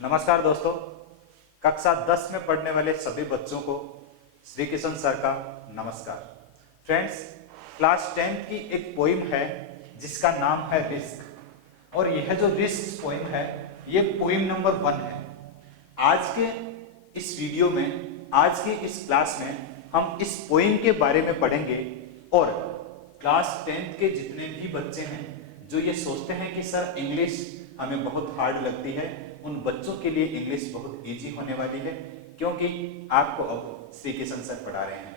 नमस्कार दोस्तों, कक्षा 10 में पढ़ने वाले सभी बच्चों को श्री किशन सर का नमस्कार। फ्रेंड्स, क्लास 10 की एक पोइम है जिसका नाम है रिस्क, और यह जो रिस्क पोइम है ये पोइम नंबर 1 है। आज के इस वीडियो में, आज की इस क्लास में हम इस पोइम के बारे में पढ़ेंगे। और क्लास 10 के जितने भी बच्चे हैं जो ये सोचते हैं कि सर इंग्लिश हमें बहुत हार्ड लगती है, उन बच्चों के लिए इंग्लिश बहुत इजी होने वाली है, क्योंकि आपको अब श्री किशन सर पढ़ा रहे हैं।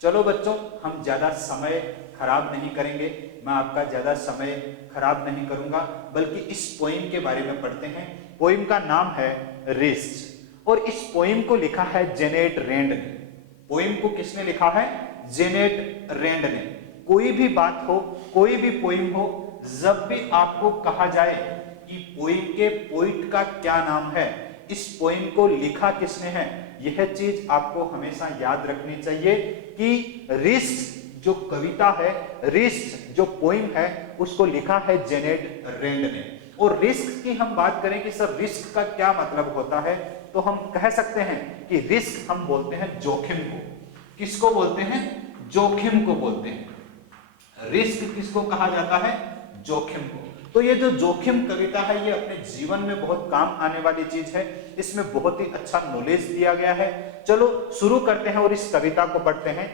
चलो बच्चों, हम ज्यादा समय खराब नहीं करेंगे, मैं आपका ज्यादा समय खराब नहीं करूंगा, बल्कि इस पोइम के बारे में पढ़ते हैं। पोइम का नाम है रिस्क, और इस पोइम को लिखा है जेनेट रेंड ने। पोइम को किसने लिखा है? जेनेट रेंड ने। कोई भी बात हो, कोई भी पोइम हो, जब भी आपको कहा जाए कि पोइम के पोइट का क्या नाम है, इस पोइम को लिखा किसने है, यह चीज आपको हमेशा याद रखनी चाहिए कि रिस्क जो कविता है, रिस्क जो पोइम है, उसको लिखा है जेनेट रेंड ने। और रिस्क की हम बात करें कि सर रिस्क का क्या मतलब होता है, तो हम कह सकते हैं कि रिस्क हम बोलते हैं जोखिम को। किसको बोलते हैं? जोखिम को बोलते हैं। रिस्क किसको कहा जाता है? जोखिम को। तो ये जो जोखिम कविता है ये अपने जीवन में बहुत काम आने वाली चीज है, इसमें बहुत ही अच्छा नॉलेज दिया गया है। चलो शुरू करते हैं और इस कविता को पढ़ते हैं।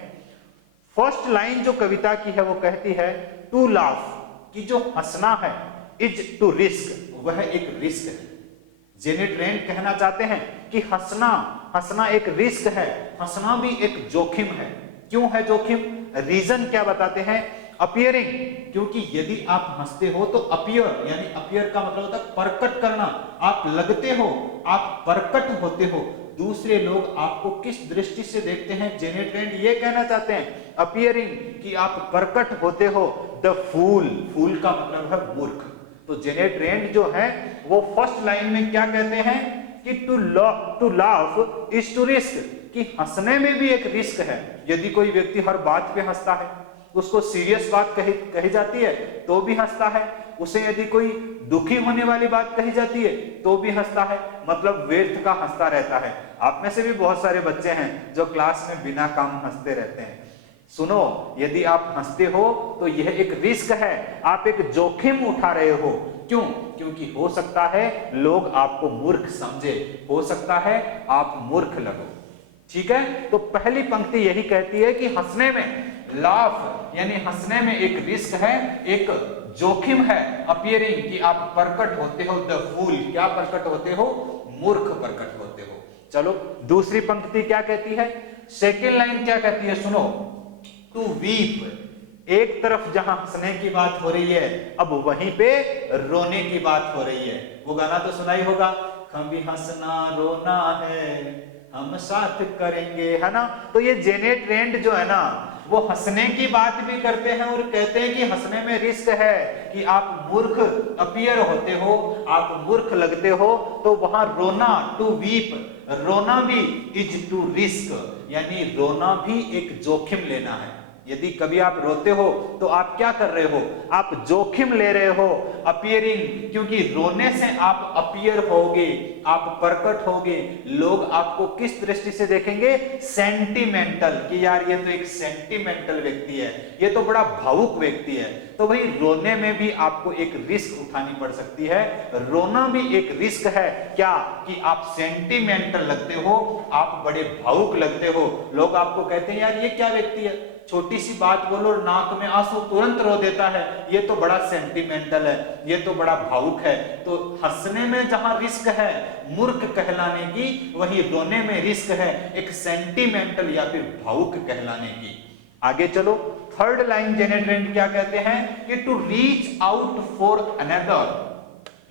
फर्स्ट लाइन जो कविता की है वो कहती है, टू लाफ, कि जो हंसना है, इज टू रिस्क, वह एक रिस्क है। जेनेट रेंड कहना चाहते हैं कि हंसना एक रिस्क है, हंसना भी एक जोखिम है। क्यों है जोखिम? रीजन क्या बताते हैं? अपीयरिंग, क्योंकि यदि आप हंसते हो तो अपीयर, यानी अपीयर का मतलब होता है प्रकट करना। आप लगते हो, आप प्रकट होते हो, दूसरे लोग आपको किस दृष्टि से देखते हैं? जेनेट रेंड ये कहना चाहते हैं अपीयरिंग, कि आप प्रकट होते हो। द फूल, फूल का मतलब है मूर्ख। तो जेनेट रेंड जो है वो फर्स्ट लाइन में क्या कहते हैं कि to laugh is to risk, कि हंसने में भी एक रिस्क है। यदि कोई व्यक्ति हर बात पे हंसता है, उसको सीरियस बात कही जाती है तो भी हंसता है, उसे यदि कोई दुखी होने वाली बात कही जाती है तो भी हंसता है, मतलब व्यर्थ का हंसता रहता है। आप में से भी बहुत सारे बच्चे हैं जो क्लास में बिना काम हंसते रहते हैं। सुनो, यदि आप हंसते हो तो यह एक रिस्क है, आप एक जोखिम उठा रहे हो। क्यों? क्योंकि हो सकता है लोग आपको मूर्ख समझे, हो सकता है आप मूर्ख लगो। ठीक है, तो पहली पंक्ति यही कहती है कि हंसने में, लाफ यानी हंसने में एक रिस्क है, एक जोखिम है। अपीयरिंग, कि आप प्रकट होते हो। द फूल, क्या प्रकट होते हो? मूर्ख प्रकट होते हो। चलो दूसरी पंक्ति क्या कहती है? सेकेंड लाइन क्या कहती है? सुनो, टू वीप, एक तरफ जहां हंसने की बात हो रही है, अब वहीं पे रोने की बात हो रही है। वो गाना तो सुना ही होगा, कभी हंसना रोना है हम साथ करेंगे, है ना? तो ये जेनेट रेंड जो है ना, वो हंसने की बात भी करते हैं और कहते हैं कि हंसने में रिस्क है, कि आप मूर्ख अपीयर होते हो, आप मूर्ख लगते हो। तो वहां रोना, टू वीप, रोना भी इज टू रिस्क, यानी रोना भी एक जोखिम लेना है। यदि कभी आप रोते हो तो आप क्या कर रहे हो? आप जोखिम ले रहे हो। अपीयरिंग, क्योंकि रोने से आप अपीयर होगे, आप प्रकट होगे, लोग आपको किस दृष्टि से देखेंगे? सेंटिमेंटल, कि यार ये तो एक सेंटिमेंटल व्यक्ति है, ये तो बड़ा भावुक व्यक्ति है। तो भाई रोने में भी आपको एक रिस्क उठानी पड़ सकती है। रोना भी एक रिस्क है। क्या? कि आप सेंटिमेंटल लगते हो, आप बड़े भावुक लगते हो, लोग आपको कहते हैं यार ये क्या व्यक्ति है, छोटी सी बात बोलो नाक में आंसू तुरंत रो देता है, ये तो बड़ा सेंटिमेंटल है, ये तो बड़ा भावुक है। तो हंसने में जहां रिस्क है मूर्ख कहलाने की, वही रोने में रिस्क है एक सेंटिमेंटल या फिर भावुक कहलाने की। आगे चलो, थर्ड लाइन जेनेट रेंड क्या कहते हैं कि to reach out for another.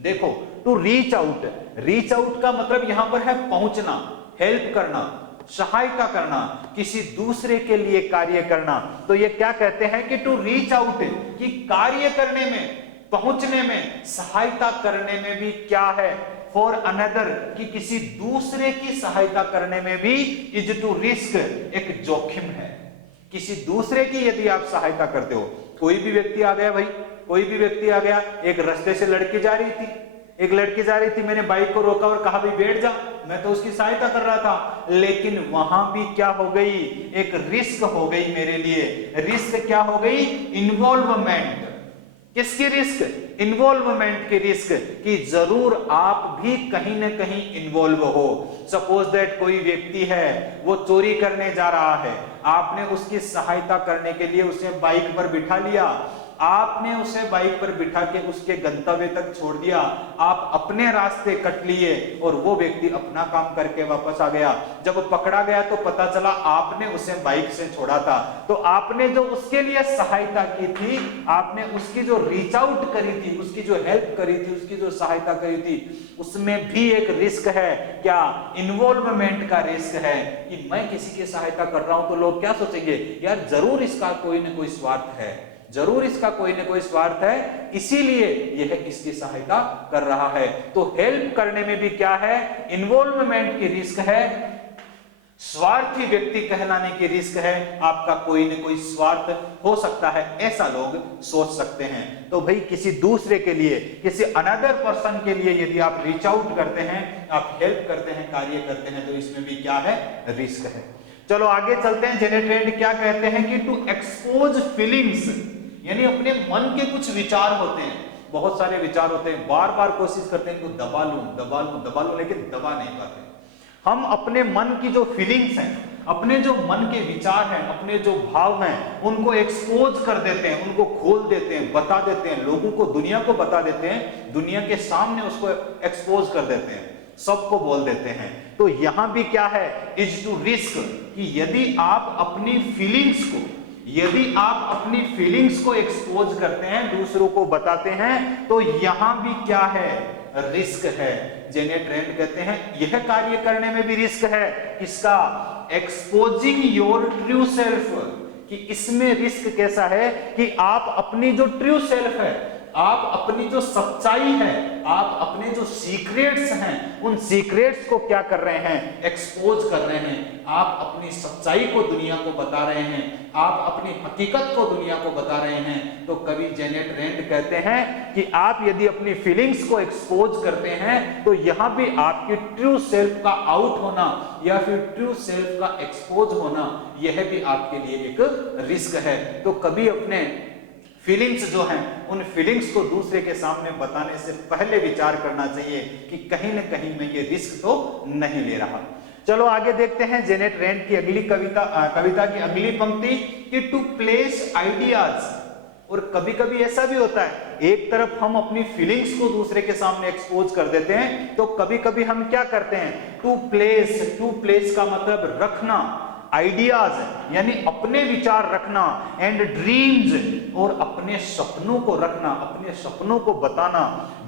देखो, टू रीच आउट का मतलब यहां पर है पहुंचना, हेल्प करना, सहायता करना, किसी दूसरे के लिए कार्य करना। तो ये क्या कहते हैं कि टू रीच आउट, कि कार्य करने में, पहुंचने में, सहायता करने में भी क्या है? फॉर अनदर, कि किसी दूसरे की सहायता करने में भी इज टू रिस्क, एक जोखिम है। किसी दूसरे की यदि आप सहायता करते हो, कोई भी व्यक्ति आ गया भाई, कोई भी व्यक्ति आ गया, एक रास्ते से लड़की जा रही थी, एक लड़की जा रही थी, मैंने बाइक को रोका और कहा भाई बैठ जा, मैं तो उसकी सहायता कर रहा था, लेकिन वहां भी क्या हो गई, एक रिस्क हो गई मेरे लिए। रिस्क क्या हो गई, इन्वॉल्वमेंट। किसकी रिस्क, इन्वॉल्वमेंट की रिस्क, कि जरूर आप भी कहीं ना कहीं इन्वॉल्व हो। सपोज दैट कोई व्यक्ति है, वो चोरी करने जा रहा है, आपने उसकी सहायता करने के लिए उसे बाइक पर बिठा लिया, आपने उसे बाइक पर बिठा के उसके गंतव्य तक छोड़ दिया, आप अपने रास्ते कट लिए और वो व्यक्ति अपना काम करके वापस आ गया। जब पकड़ा गया तो पता चला आपने उसे बाइक से छोड़ा था। तो आपने जो उसके लिए सहायता की थी, आपने उसकी जो रीच आउट करी थी, उसकी जो हेल्प करी थी, उसकी जो सहायता करी थी, उसमें भी एक रिस्क है। क्या, इन्वॉल्वमेंट का रिस्क है, कि मैं किसी की सहायता कर रहा हूं तो लोग क्या सोचेंगे, यार जरूर इसका कोई ना कोई स्वार्थ है, जरूर इसका कोई ना कोई स्वार्थ है, इसीलिए यह इसकी सहायता कर रहा है। तो हेल्प करने में भी क्या है, इन्वॉल्वमेंट की रिस्क है, स्वार्थी व्यक्ति कहलाने की रिस्क है, आपका कोई ना कोई स्वार्थ हो सकता है, ऐसा लोग सोच सकते हैं। तो भाई किसी दूसरे के लिए, किसी अनदर पर्सन के लिए यदि आप रीच आउट करते हैं, आप हेल्प करते हैं, कार्य करते हैं, तो इसमें भी क्या है, रिस्क है। चलो आगे चलते हैं। जेनेट रेंड क्या कहते हैं कि टू एक्सपोज फीलिंग्स, यानी अपने मन के कुछ विचार होते हैं, बहुत सारे विचार होते हैं, बार बार कोशिश करते हैं इनको दबा लूं दबा लूं दबा लूं, लेकिन दबा नहीं पाते। हम अपने मन की जो फीलिंग्स हैं, अपने जो मन के विचार हैं, अपने जो भाव हैं, उनको एक्सपोज कर देते हैं, उनको खोल देते हैं, बता देते हैं, लोगों को, दुनिया को बता देते हैं, दुनिया के सामने उसको एक्सपोज कर देते हैं, सबको बोल देते हैं। तो यहां भी क्या है, इज टू रिस्क, कि यदि आप अपनी फीलिंग्स को, यदि आप अपनी फीलिंग्स को एक्सपोज करते हैं, दूसरों को बताते हैं, तो यहां भी क्या है, रिस्क है। जेनेट रेंड कहते हैं यह कार्य करने में भी रिस्क है, किसका, एक्सपोजिंग योर ट्रू सेल्फ, कि इसमें रिस्क कैसा है, कि आप अपनी जो ट्रू सेल्फ है, आप अपनी जो सच्चाई है, आप अपने जो सीक्रेट्स हैं, उन सीक्रेट्स को क्या कर रहे हैं, एक्सपोज कर रहे हैं। आप अपनी सच्चाई को दुनिया को बता रहे हैं, आप अपनी हकीकत को दुनिया को बता रहे हैं। तो कवि जेनेट रेंड कहते हैं कि आप यदि अपनी फीलिंग्स को एक्सपोज करते हैं, तो यहां भी आपकी ट्रू सेल्फ का आउट होना या फिर ट्रू सेल्फ का एक्सपोज होना, यह भी आपके लिए एक रिस्क है। तो कभी अपने फीलिंग्स जो हैं, उन फीलिंग्स को दूसरे के सामने बताने से पहले विचार करना चाहिए कि कहीं ना कहीं मैं ये रिस्क तो नहीं ले रहा। चलो आगे देखते हैं जेनेट रेंड की अगली कविता की अगली पंक्ति, कि टू प्लेस आइडियाज। और कभी कभी ऐसा भी होता है, एक तरफ हम अपनी फीलिंग्स को दूसरे के सामने एक्सपोज कर देते हैं, तो कभी कभी हम क्या करते हैं, टू प्लेस का मतलब रखना, आइडियाज यानी अपने विचार रखना, एंड ड्रीम्स और अपने सपनों को रखना, अपने सपनों को बताना,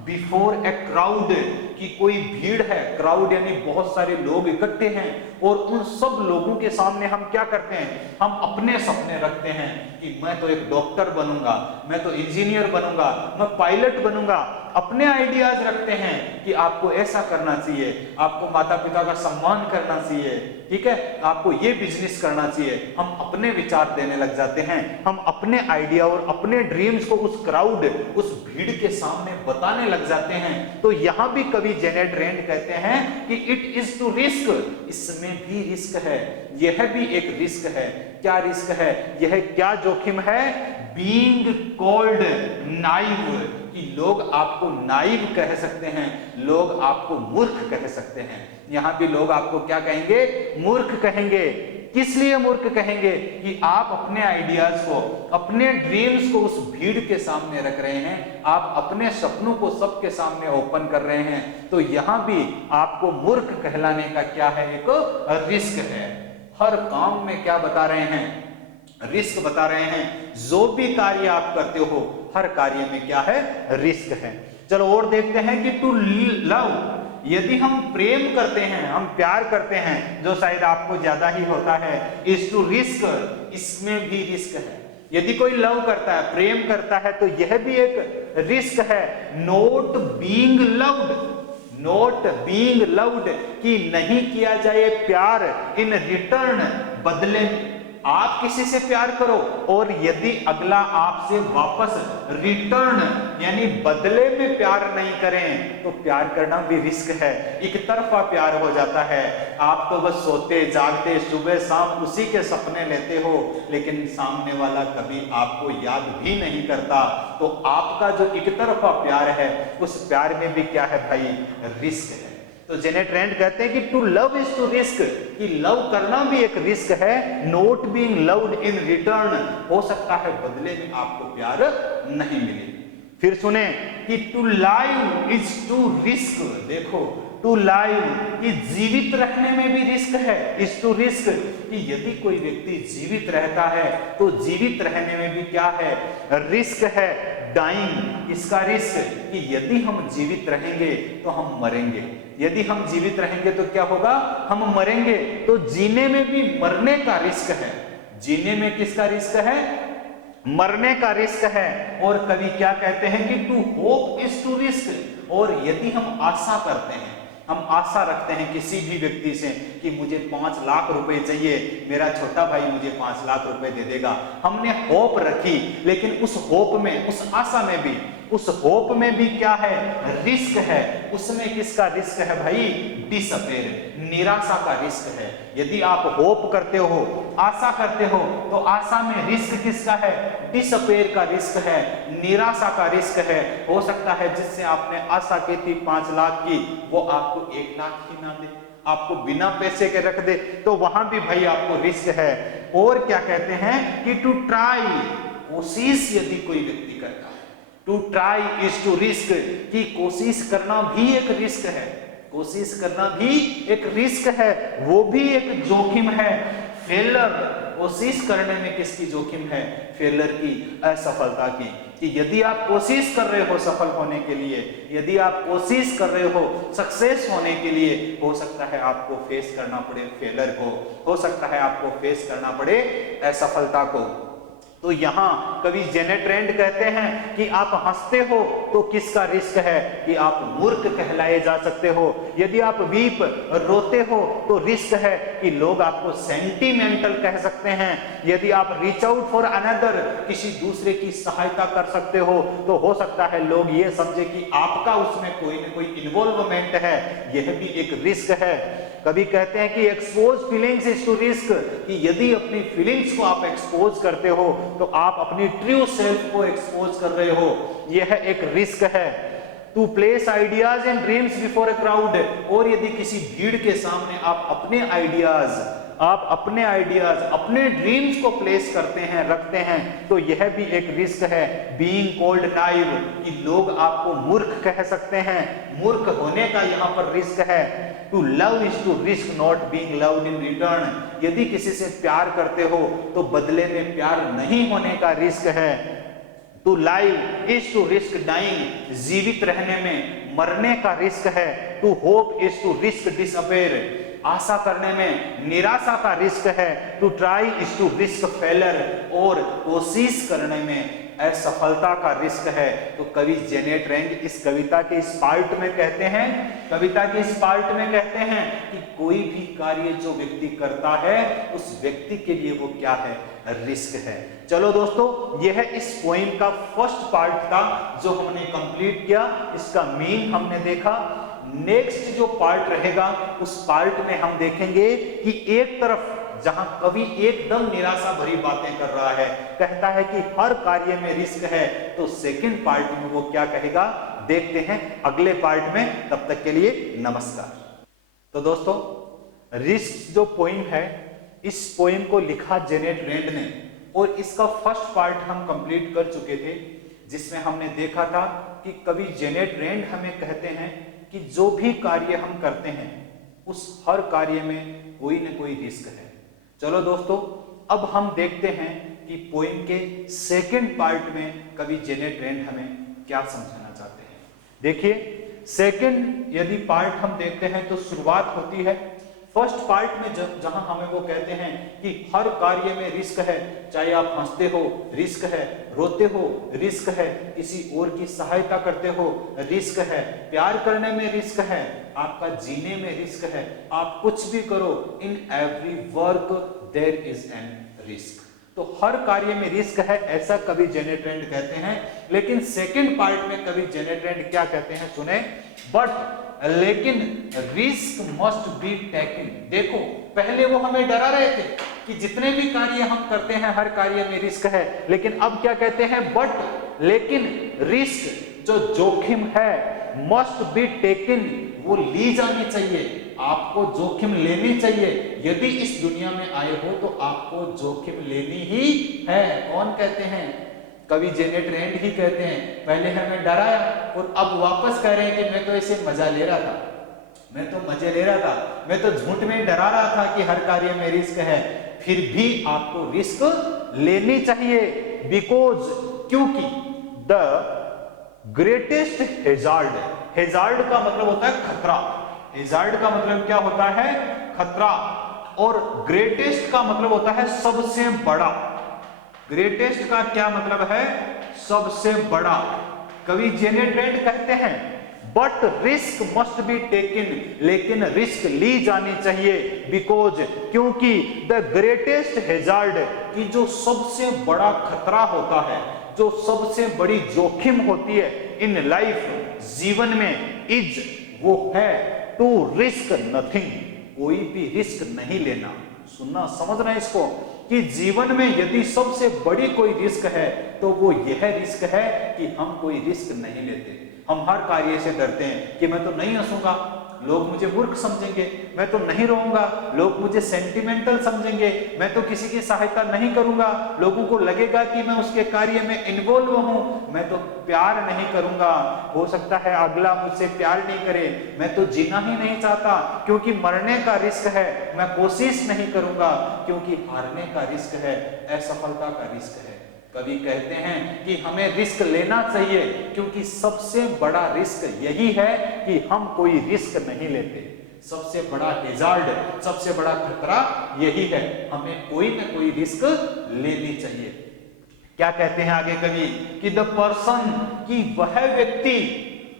बिफोर ए क्राउड, कि कोई भीड़ है, क्राउड यानी बहुत सारे लोग इकट्ठे हैं, और उन सब लोगों के सामने हम क्या करते हैं, हम अपने सपने रखते हैं कि मैं तो एक डॉक्टर बनूंगा, मैं तो इंजीनियर बनूंगा, मैं पायलट बनूंगा। अपने आइडियाज रखते हैं कि आपको ऐसा करना चाहिए, आपको माता पिता का सम्मान करना चाहिए, ठीक है, आपको ये बिजनेस करना चाहिए। हम अपने विचार देने लग जाते हैं, हम अपने आइडिया और अपने ड्रीम्स को उस क्राउड, उस भीड़ के सामने बताने लग जाते हैं। तो यहां भी कवि जेनेट रेंड कहते हैं कि इट इज टू रिस्क, इसमें भी रिस्क है, यह भी एक रिस्क है। क्या रिस्क है, यह क्या जोखिम है, बीइंग कॉल्ड नाइव, कि लोग आपको नाइव कह सकते हैं, लोग आपको मूर्ख कह सकते हैं। यहां भी लोग आपको क्या कहेंगे, मूर्ख कहेंगे। किस लिए मूर्ख कहेंगे, कि आप अपने आइडियाज को, अपने ड्रीम्स को उस भीड़ के सामने रख रहे हैं, आप अपने सपनों को सबके सामने ओपन कर रहे हैं। तो यहां भी आपको मूर्ख कहलाने का क्या है, एक रिस्क है। हर काम में क्या बता रहे हैं, रिस्क बता रहे हैं। जो भी कार्य आप करते हो, हर कार्य में क्या है, रिस्क है। चलो और देखते हैं कि टू लव, यदि हम प्रेम करते हैं, हम प्यार करते हैं, जो शायद आपको ज्यादा ही होता है, इज टू रिस्क, इसमें भी रिस्क है। यदि कोई लव करता है, प्रेम करता है, तो यह भी एक रिस्क है। Not being loved, not being loved, कि नहीं किया जाए प्यार, इन रिटर्न, बदले में, आप किसी से प्यार करो और यदि अगला आपसे वापस रिटर्न यानी बदले में प्यार नहीं करें तो प्यार करना भी रिस्क है, एक तरफा प्यार हो जाता है। आप तो बस सोते जागते सुबह शाम उसी के सपने लेते हो, लेकिन सामने वाला कभी आपको याद भी नहीं करता। तो आपका जो एक तरफा प्यार है उस प्यार में भी क्या है भाई, रिस्क है। तो जेनेट रेंड कहते हैं कि to love is to risk, कि लव करना भी एक रिस्क है। Not being loved in return, हो सकता है बदले में आपको प्यार नहीं मिले। फिर सुने कि to live is to risk, देखो टू लाइव कि जीवित रहने में भी रिस्क है, इज टू रिस्क कि यदि कोई व्यक्ति जीवित रहता है तो जीवित रहने में भी क्या है, रिस्क है। डाइंग, इसका रिस्क कि यदि हम जीवित रहेंगे तो हम मरेंगे, यदि हम जीवित रहेंगे तो क्या होगा, हम मरेंगे। तो जीने में भी मरने का रिस्क है, जीने में किसका रिस्क है, मरने का रिस्क है। और कवि क्या कहते हैं कि to hope is to risk, और यदि हम आशा करते हैं, हम आशा रखते हैं किसी भी व्यक्ति से कि मुझे 5 लाख रुपए चाहिए, मेरा छोटा भाई मुझे 5 लाख रुपए दे देगा, हमने होप रखी, लेकिन उस होप में, उस आशा में भी, उस होप में भी क्या है, रिस्क है। उसमें किसका रिस्क है भाई, डिसअपेयर, निराशा का रिस्क है। यदि आप होप करते हो, आशा करते हो, तो आशा में रिस्क किसका है, डिसअपेयर का रिस्क है, निराशा का रिस्क है। हो सकता है जिससे आपने आशा की थी 5 लाख की, वो आपको 1 लाख ही ना दे, आपको बिना पैसे के रख दे, तो वहां भी भाई आपको रिस्क है। और क्या कहते हैं कि टू ट्राई, कोशिश यदि कोई व्यक्ति करता है, to try is to risk, कि कोशिश करना भी एक रिस्क है, कोशिश करना भी एक रिस्क है, वो भी एक जोखिम है। फेलर, कोशिश करने में किसकी जोखिम है, फेलर की, असफलता की, कि यदि आप कोशिश कर रहे हो सफल होने के लिए, यदि आप कोशिश कर रहे हो सक्सेस होने के लिए, हो सकता है आपको फेस करना पड़े फेलर को, हो सकता है आपको फेस करना पड़े असफलता को। तो यहां कवि जेनेट रेंड कहते हैं कि आप हंसते हो तो किसका रिस्क है, कि आप मूर्ख कहलाए जा सकते हो। यदि आप वीप, रोते हो तो रिस्क है कि लोग आपको सेंटिमेंटल कह सकते हैं। यदि आप रीच आउट फॉर अनदर, किसी दूसरे की सहायता कर सकते हो, तो हो सकता है लोग ये समझे कि आपका उसमें कोई न कोई इन्वॉल्वमेंट है, यह भी एक रिस्क है। कभी कहते हैं कि expose feelings is to risk, कि यदि अपनी फीलिंग्स को आप एक्सपोज करते हो तो आप अपनी ट्रू सेल्फ को एक्सपोज कर रहे हो, यह एक रिस्क है। To place ideas and dreams before a crowd, और यदि किसी भीड़ के सामने आप अपने आइडियाज, अपने ड्रीम्स को प्लेस करते हैं, रखते हैं, तो यह भी एक रिस्क है। बीइंग कॉल्ड नाइव, कि लोग आपको मूर्ख कह सकते हैं, मूर्ख होने का यहाँ पर रिस्क है। To love is to risk not being loved in return, यदि किसी से प्यार करते हो तो बदले में प्यार नहीं होने का रिस्क है। To live is to risk dying, जीवित रहने में मरने का रिस्क है। To hope is to risk disappear, आशा करने में निराशा का रिस्क है। To try is to risk failure, और कोशिश करने में असफलता का रिस्क है। तो कवि जेनेट रेंड इस कविता के इस पार्ट में कहते हैं, कविता के इस पार्ट में कहते हैं कि कोई भी कार्य जो व्यक्ति करता है उस व्यक्ति के लिए वो क्या है, रिस्क है। चलो दोस्तों, यह इस पोएम का फर्स्ट पार्ट था जो हमने कंप्लीट किया, इसका मीन हमने देखा। नेक्स्ट जो पार्ट रहेगा उस पार्ट में हम देखेंगे कि एक तरफ जहां कवि एकदम निराशा भरी बातें कर रहा है, कहता है कि हर कार्य में रिस्क है, तो सेकंड पार्ट में वो क्या कहेगा देखते हैं अगले पार्ट में। तब तक के लिए नमस्कार। तो दोस्तों, रिस्क जो पोएम है, इस पोएम को लिखा जेनेट रेंड ने, और इसका फर्स्ट पार्ट हम कंप्लीट कर चुके थे, जिसमें हमने देखा था कि कवि जेनेट रेंड हमें कहते हैं कि जो भी कार्य हम करते हैं उस हर कार्य में कोई न कोई रिस्क है। चलो दोस्तों, अब हम देखते हैं कि पोएम के सेकंड पार्ट में कवि जेनेट रेंड हमें क्या समझाना चाहते हैं। देखिए, सेकंड यदि पार्ट हम देखते हैं तो शुरुआत होती है फर्स्ट पार्ट में, जहां हमें वो कहते हैं कि हर कार्य में रिस्क है, चाहे आप हंसते हो रिस्क है, रोते हो रिस्क है, किसी और की सहायता करते हो रिस्क है, प्यार करने में रिस्क है, आपका जीने में रिस्क है, आप कुछ भी करो, in every work there is an risk. तो हर कार्य में रिस्क है ऐसा कवि जेने ट्रेंड कहते हैं, लेकिन सेकंड पार्ट में कवि जेने ट्रेंड क्या कहते हैं सुने, बट लेकिन रिस्क मस्ट बी टेकन। देखो पहले वो हमें डरा रहे थे कि जितने भी कार्य हम करते हैं हर कार्य में रिस्क है, लेकिन अब क्या कहते हैं, बट लेकिन रिस्क जो जोखिम है मस्ट बी टेकन, वो ली जानी चाहिए, आपको जोखिम लेनी चाहिए। यदि इस दुनिया में आए हो तो आपको जोखिम लेनी ही है। कौन कहते हैं, कवि जेने ट्रेंड ही कहते हैं। पहले हमें डराया और अब वापस कह रहे हैं कि मैं तो इसे मजा ले रहा था, मैं तो मजे ले रहा था, मैं तो झूठ में डरा रहा था कि हर कार्य में रिस्क है। फिर भी आपको रिस्क लेनी चाहिए, बिकॉज क्योंकि द ग्रेटेस्ट हेजार्ड, हेजार्ड का मतलब होता है खतरा, हेजार्ड का मतलब क्या होता है, खतरा, और ग्रेटेस्ट का मतलब होता है सबसे बड़ा। ग्रेटेस्ट का क्या मतलब है, सबसे बड़ा। कवि जेने ट्रेंड कहते हैं but risk must be taken, लेकिन रिस्क ली जानी चाहिए, बिकॉज क्योंकि द ग्रेटेस्ट हेजार्ड, की जो सबसे बड़ा खतरा होता है, जो सबसे बड़ी जोखिम होती है इन लाइफ, जीवन में, इज वो है टू रिस्क नथिंग, कोई भी रिस्क नहीं लेना। सुनना समझना इसको, कि जीवन में यदि सबसे बड़ी कोई रिस्क है तो वो यह रिस्क है कि हम कोई रिस्क नहीं लेते। हम हर कार्य से डरते हैं कि मैं तो नहीं हंसूंगा, लोग मुझे मूर्ख समझेंगे, मैं तो नहीं रोऊंगा, लोग मुझे सेंटिमेंटल समझेंगे, मैं तो किसी की सहायता नहीं करूंगा, लोगों को लगेगा कि मैं उसके कार्य में इन्वॉल्व हूं, मैं तो प्यार नहीं करूंगा, हो सकता है अगला मुझसे प्यार नहीं करे, मैं तो जीना ही नहीं चाहता क्योंकि मरने का रिस्क है, मैं कोशिश नहीं करूंगा क्योंकि हारने का रिस्क है, असफलता का रिस्क है। कवि कहते हैं कि हमें रिस्क लेना चाहिए क्योंकि सबसे बड़ा रिस्क यही है कि हम कोई रिस्क नहीं लेते। सबसे बड़ा हेजार्ड, सबसे बड़ा खतरा यही है, हमें कोई ना कोई रिस्क लेनी चाहिए। क्या कहते हैं आगे कवि, कि द पर्सन, कि वह व्यक्ति,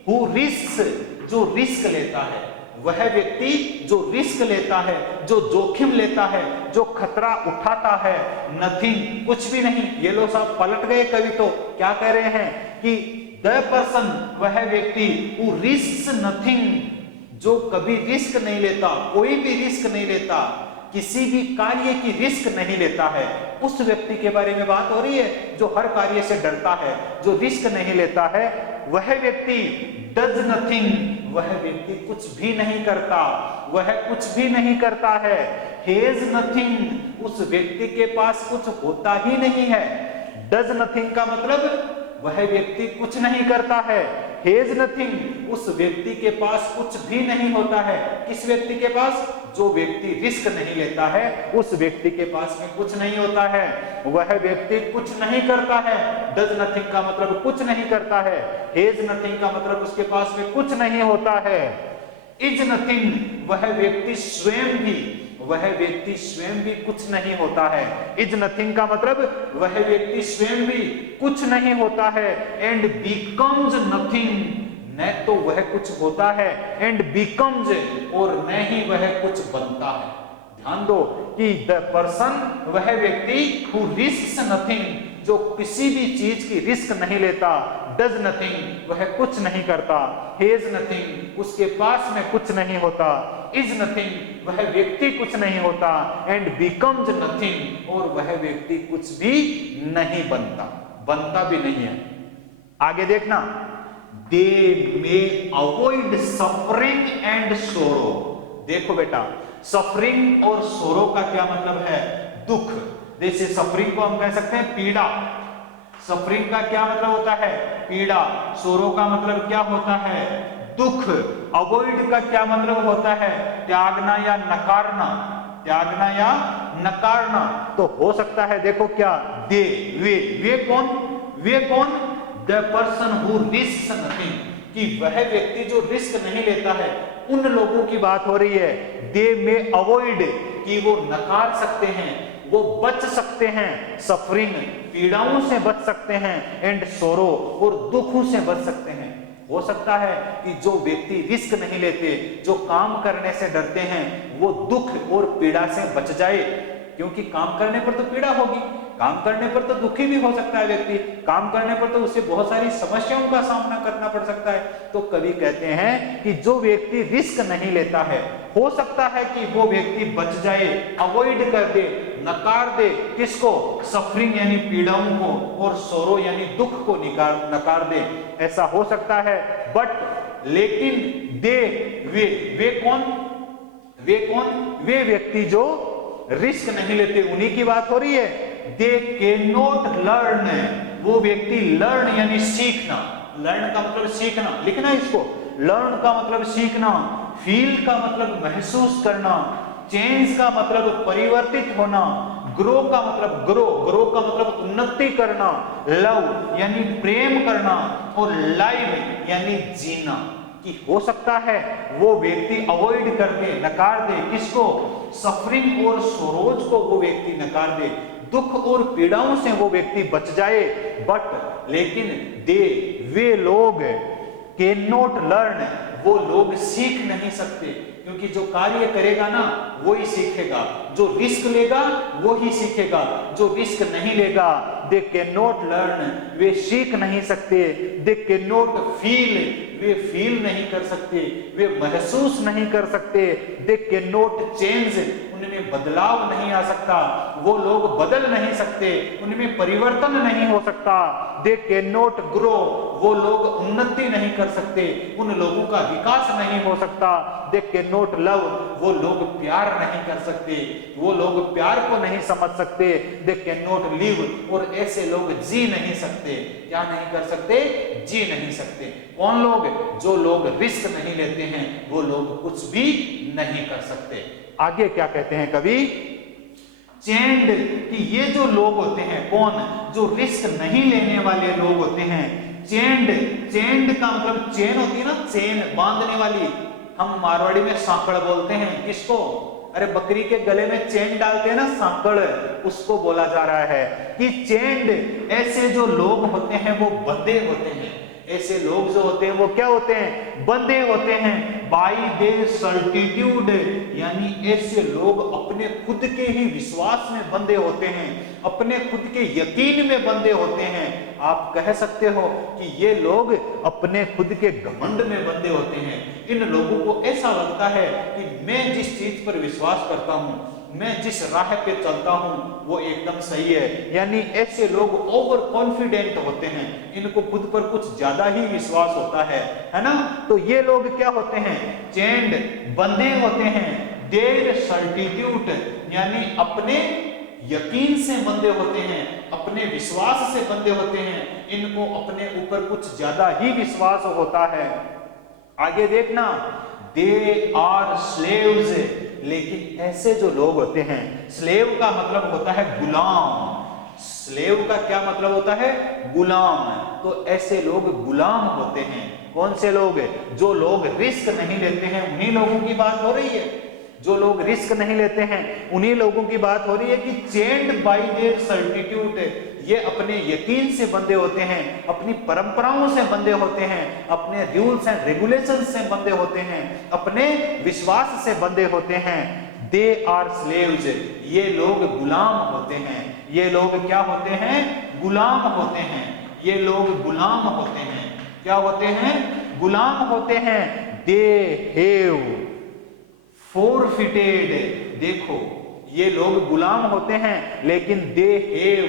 हु रिस्क, जो रिस्क लेता है, वह व्यक्ति जो रिस्क लेता है, जो जोखिम लेता है, जो खतरा उठाता है, नथिंग, कुछ भी नहीं। ये लोग साहब पलट गए कवि, तो क्या कह रहे हैं कि द पर्सन, वह व्यक्ति, हु रिस्क नथिंग, जो कभी रिस्क नहीं लेता, कोई भी रिस्क नहीं लेता, किसी भी कार्य की रिस्क नहीं लेता है, उस व्यक्ति के बारे में बात हो रही है जो हर कार्य से डरता है, जो रिस्क नहीं लेता है। वह व्यक्ति डज नथिंग, वह व्यक्ति कुछ भी नहीं करता, वह कुछ भी नहीं करता है। हेज नथिंग, उस व्यक्ति के पास कुछ होता ही नहीं है। डज नथिंग का मतलब वह व्यक्ति कुछ नहीं करता है। हेज नथिंग, उस व्यक्ति के पास कुछ भी नहीं होता है। किस व्यक्ति के पास, जो व्यक्ति रिस्क नहीं लेता है उस व्यक्ति के पास में कुछ नहीं होता है, वह व्यक्ति कुछ नहीं करता है। डज नथिंग का मतलब कुछ नहीं करता है, हेज नथिंग का मतलब उसके पास में कुछ नहीं होता है। इज नथिंग, वह व्यक्ति स्वयं भी, वह व्यक्ति स्वयं भी कुछ नहीं होता है। इज नथिंग का मतलब वह व्यक्ति स्वयं भी कुछ नहीं होता है। एंड बिकम्स नथिंग, न तो वह कुछ होता है, एंड बिकम्स, और न ही वह कुछ बनता है। ध्यान दो कि द पर्सन, वह व्यक्ति, हु रिस्क्स नथिंग, जो किसी भी चीज की रिस्क नहीं लेता, डज नथिंग, वह कुछ नहीं करता, हेज नथिंग, उसके पास में कुछ नहीं होता, इज नथिंग, वह व्यक्ति कुछ नहीं होता, एंड बिकम्स नथिंग, और वह व्यक्ति कुछ भी नहीं बनता, बनता भी नहीं है। आगे देखना, दे मे अवॉइड सफरिंग एंड सोरो। देखो बेटा, सफरिंग और सोरो का क्या मतलब है, दुख। जैसे सफरिंग को हम कह सकते हैं पीड़ा, सफरिंग का क्या मतलब होता है, पीड़ा। सोरो का मतलब क्या होता है, दुख। अवॉइड का क्या मतलब होता है, त्यागना या नकारना, त्यागना या नकारना। तो हो सकता है, देखो क्या, दे, वे कौन, वे कौन, the person who risks nothing, कि वह व्यक्ति जो रिस्क नहीं लेता है, उन लोगों की बात हो रही है। दे में अवॉइड, कि वो नकार सकते हैं, वो बच सकते हैं, सफरिंग, पीड़ाओं से बच सकते हैं, एंड सोरो, और दुखों से बच सकते हैं। हो सकता है कि जो व्यक्ति रिस्क नहीं लेते, जो काम करने से डरते हैं, वो दुख और पीड़ा से बच जाए। क्योंकि काम करने पर तो पीड़ा होगी, काम करने पर तो दुखी भी हो सकता है व्यक्ति, काम करने पर तो उसे बहुत सारी समस्याओं का सामना करना पड़ सकता है। तो कवि कहते हैं कि जो व्यक्ति रिस्क नहीं लेता है, हो सकता है कि वो व्यक्ति बच जाए, अवॉइड कर दे, नकार दे, किसको? सफरिंग यानी पीड़ाओं को, और सोरो यानी दुख को नकार दे, ऐसा हो सकता है। बट लेकिन वे कौन? वे व्यक्ति जो रिस्क नहीं लेते, उन्हीं की बात हो रही है। दे कैन नॉट लर्न, वो व्यक्ति लर्न यानी सीखना, लर्न का मतलब सीखना, लिखना इसको, लर्न का मतलब सीखना, फील का मतलब महसूस करना, चेंज का मतलब परिवर्तित होना, ग्रो का मतलब ग्रो का मतलब उन्नति करना, लव यानी प्रेम करना, और लाइव यानी जीना। कि हो सकता है वो व्यक्ति अवॉइड कर दे, नकार दे, किसको? सफरिंग और सोरोज को वो व्यक्ति नकार दे, दुख और पीड़ाओं से वो व्यक्ति बच जाए। बट लेकिन वे लोग कैन नॉट लर्न, वो लोग सीख नहीं सकते, क्योंकि जो कार्य करेगा ना वो ही सीखेगा, जो रिस्क लेगा वो ही सीखेगा, जो रिस्क नहीं लेगा दे कैन नॉट लर्न, वे सीख नहीं सकते, they can not feel, way feel नहीं कर सकते, वे महसूस नहीं कर सकते, दे कैन नॉट चेंज, उनमें बदलाव नहीं आ सकता, वो लोग बदल नहीं सकते, उनमें परिवर्तन नहीं हो सकता, दे कैन नॉट ग्रो, वो लोग उन्नति नहीं कर सकते, उन लोगों का विकास नहीं हो सकता, दे कैन नॉट लव, वो लोग प्यार नहीं कर सकते, वो लोग प्यार को नहीं समझ सकते, दे कैन नॉट लिव, और ऐसे लोग जी नहीं सकते। क्या नहीं कर सकते? जी नहीं सकते। कौन लोग? जो लोग रिस्क नहीं लेते हैं, वो लोग कुछ भी नहीं कर सकते। आगे क्या कहते हैं कवि? चेंड, कि ये जो लोग होते हैं, कौन? जो रिस्क नहीं लेने वाले लोग होते हैं। चेंड का मतलब चेन होती है ना, चेन बांधने वाली, हम मारवाड़ी में सांकड़ बोलते हैं, किसको? अरे बकरी के गले में चेन डालते हैं ना, सांकड़, उसको बोला जा रहा है कि चेंड, ऐसे जो लोग होते हैं वो बंधे होते हैं, ऐसे लोग जो होते हैं वो क्या होते हैं? बंधे होते हैं। बाई देयर सर्टिट्यूड, यानी ऐसे लोग अपने खुद के ही विश्वास में बंधे होते हैं, अपने खुद के यकीन में बंधे होते हैं। आप कह सकते हो कि ये लोग अपने खुद के घमंड में बंधे होते हैं। इन लोगों को ऐसा लगता है कि मैं जिस चीज पर विश्वास करता हूं, मैं जिस राह पे चलता हूं, वो एकदम सही है। यानी ऐसे लोग ओवर कॉन्फिडेंट होते हैं, इनको खुद पर कुछ ज्यादा ही विश्वास होता है ना। तो ये लोग क्या होते हैं? चेंड, बंधे होते हैं। देयर सर्टिट्यूड, यानी अपने यकीन से बंधे होते हैं, अपने विश्वास से बंधे होते हैं, इनको अपने ऊपर कुछ ज्यादा ही विश्वास होता है। आगे देखना, दे आर स्लेव्स, लेकिन ऐसे जो लोग होते हैं, स्लेव का मतलब होता है गुलाम, स्लेव का क्या मतलब होता है? गुलाम। तो ऐसे लोग गुलाम होते हैं। कौन से लोग? जो लोग रिस्क नहीं लेते हैं, उन्हीं लोगों की बात हो रही है। जो लोग रिस्क नहीं लेते हैं उन्हीं लोगों की बात हो रही है कि चेंड बाय देयर सर्टिट्यूड, ये अपने यकीन से बंधे होते हैं, अपनी परंपराओं से बंधे होते हैं, अपने रूल्स एंड रेगुलेशंस से बंधे होते हैं, अपने विश्वास से बंधे होते हैं। दे आर स्लेव्स, ये लोग गुलाम होते हैं। ये लोग क्या होते हैं? गुलाम होते हैं। ये लोग गुलाम होते हैं। क्या होते हैं? गुलाम होते हैं। दे हैव फोरफिटेड, देखो ये लोग गुलाम होते हैं, लेकिन दे हैव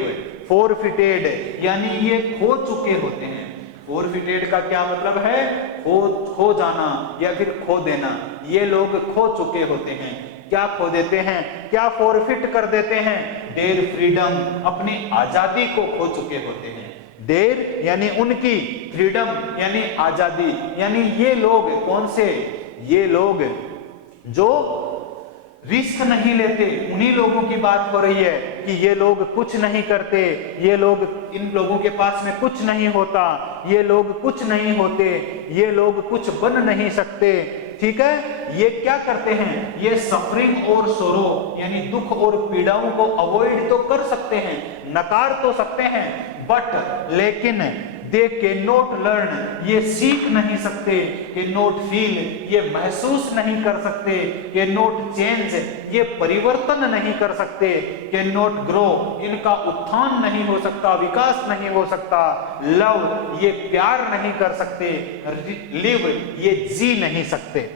फोरफिटेड, यानी ये खो चुके होते हैं। फोरफिटेड का क्या मतलब है? खो जाना या फिर खो देना। ये लोग खो चुके होते हैं। क्या खो देते हैं? क्या फोरफिट कर देते हैं? देयर फ्रीडम, अपनी आजादी को खो चुके होते हैं। देर यानी उनकी, फ्रीडम यानी आजादी, यानी ये लोग कौन से? ये लोग जो रिस्क नहीं लेते, उन्हीं लोगों की बात हो रही है कि ये लोग कुछ नहीं करते, ये लोग, इन लोगों के पास में कुछ नहीं होता, ये लोग कुछ नहीं होते, ये लोग कुछ बन नहीं सकते। ठीक है, ये क्या करते हैं? ये सफरिंग और सोरो यानी दुख और पीड़ाओं को अवॉइड तो कर सकते हैं, नकार तो सकते हैं, बट लेकिन दे कैन नॉट लर्न, ये सीख नहीं सकते, कैन नॉट फील, ये महसूस नहीं कर सकते, कैन नॉट चेंज, ये परिवर्तन नहीं कर सकते, कैन नॉट ग्रो, इनका उत्थान नहीं हो सकता, विकास नहीं हो सकता, लव, ये प्यार नहीं कर सकते, लिव, ये जी नहीं सकते,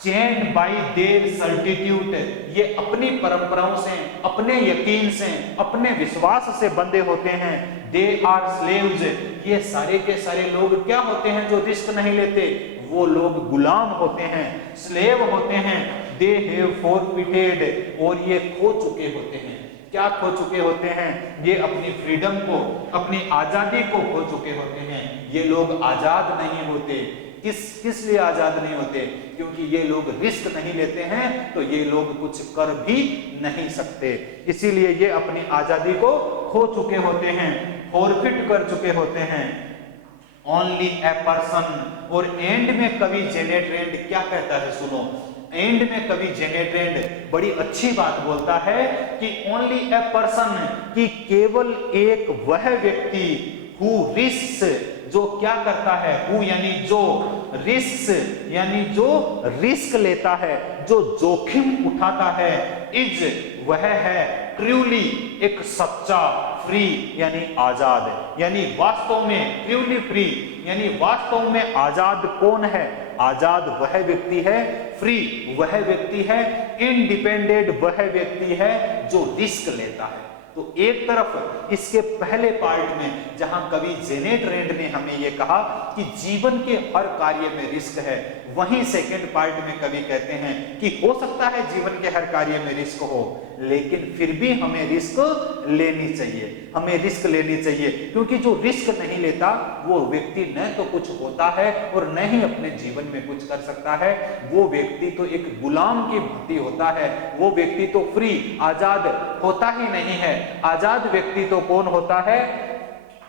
चेन्ड बाय देयर सर्टिट्यूड, ये अपनी परंपराओं से, अपने यकीन से, अपने विश्वास से बंधे होते हैं, दे आर स्लेव्स, ये सारे के सारे लोग क्या होते हैं जो रिस्क नहीं लेते, वो लोग गुलाम होते हैं, स्लेव होते हैं, दे हैव फॉरफिटेड, और ये खो चुके होते हैं, क्या खो चुके होते हैं, ये अपनी फ्रीडम को, अपनी आजादी को खो चुके होते हैं, ये लोग आजाद नहीं होते, किस लिए आजाद नहीं होते, क्योंकि ये लोग रिस्क नहीं लेते हैं, तो ये लोग कुछ कर भी नहीं सकते, इसीलिए ये अपनी आजादी को खो चुके होते हैं, फॉरफिट कर चुके होते हैं, ओनली ए पर्सन, और एंड में कवि जेनेट रैंड क्या कहता है, सुनो, एंड में कवि जेनेट रैंड बड़ी अच्छी बात बोलता है कि ओनली ए पर्सन, कि केवल एक वह व्यक्ति, हु रिस्क, जो क्या करता है, हु यानी जो, रिस्क यानी जो रिस्क लेता है, जो जोखिम उठाता है, इज वह है, ट्रूली एक सच्चा, फ्री यानी आजाद, यानी वास्तव में, ट्रूली फ्री यानी वास्तव में आजाद कौन है, आजाद वह व्यक्ति है, फ्री वह व्यक्ति है, इंडिपेंडेंट वह व्यक्ति है जो रिस्क लेता है। तो एक तरफ इसके पहले पार्ट में जहां कवि जेनेट रैंड ने हमें यह कहा कि जीवन के हर कार्य में रिस्क है, वहीं सेकंड पार्ट में कवि कहते हैं कि हो सकता है जीवन के हर कार्य में रिस्क हो, लेकिन फिर भी हमें रिस्क लेनी चाहिए, हमें रिस्क लेनी चाहिए, क्योंकि जो रिस्क नहीं लेता वो व्यक्ति न तो कुछ होता है और न ही अपने जीवन में कुछ कर सकता है, वो व्यक्ति तो एक गुलाम की भांति होता है, वो व्यक्ति तो फ्री, आजाद होता ही नहीं है। आजाद व्यक्ति तो कौन होता है,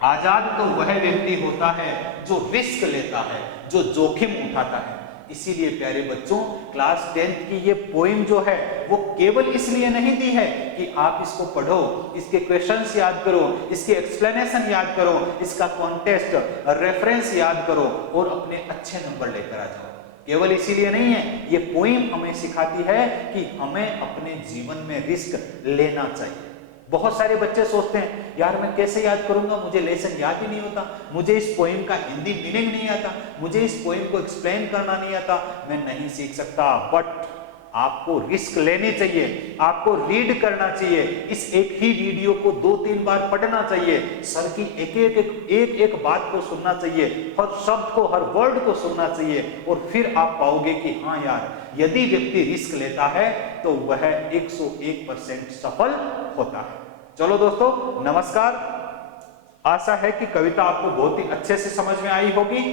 आजाद तो वह व्यक्ति होता है जो रिस्क लेता है, जो जोखिम उठाता है। इसीलिए प्यारे बच्चों, क्लास 10th की ये पोइम जो है वो केवल इसलिए नहीं दी है कि आप इसको पढ़ो, इसके क्वेश्चंस याद करो, इसके एक्सप्लेनेशन याद करो, इसका कॉन्टेक्स्ट, रेफरेंस याद करो और अपने अच्छे नंबर लेकर आ जाओ। केवल इसीलिए नहीं है, ये पोइम हमें सिखाती है कि हमें अपने जीवन में रिस्क लेना चाहिए। बहुत सारे बच्चे सोचते हैं यार मैं कैसे याद करूंगा, मुझे लेसन याद ही नहीं होता, मुझे इस पोइम का हिंदी मीनिंग नहीं आता, मुझे इस पोइम को एक्सप्लेन करना नहीं आता, मैं नहीं सीख सकता। बट आपको रिस्क लेनी चाहिए, आपको रीड करना चाहिए, इस एक ही वीडियो को 2-3 बार पढ़ना चाहिए, सर की एक बात को सुनना चाहिए, हर शब्द को, हर वर्ड को सुनना चाहिए, और फिर आप पाओगे कि हाँ यार, यदि व्यक्ति रिस्क लेता है तो वह 101% सफल होता है। चलो दोस्तों, नमस्कार। आशा है कि कविता आपको बहुत ही अच्छे से समझ में आई होगी।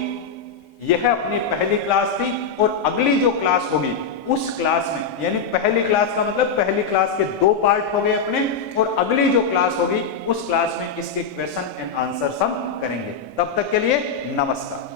यह अपनी पहली क्लास थी और अगली जो क्लास होगी उस क्लास में, यानी पहली क्लास का मतलब पहली क्लास के 2 पार्ट हो गए अपने, और अगली जो क्लास होगी उस क्लास में इसके क्वेश्चन एंड आंसर हम करेंगे। तब तक के लिए नमस्कार।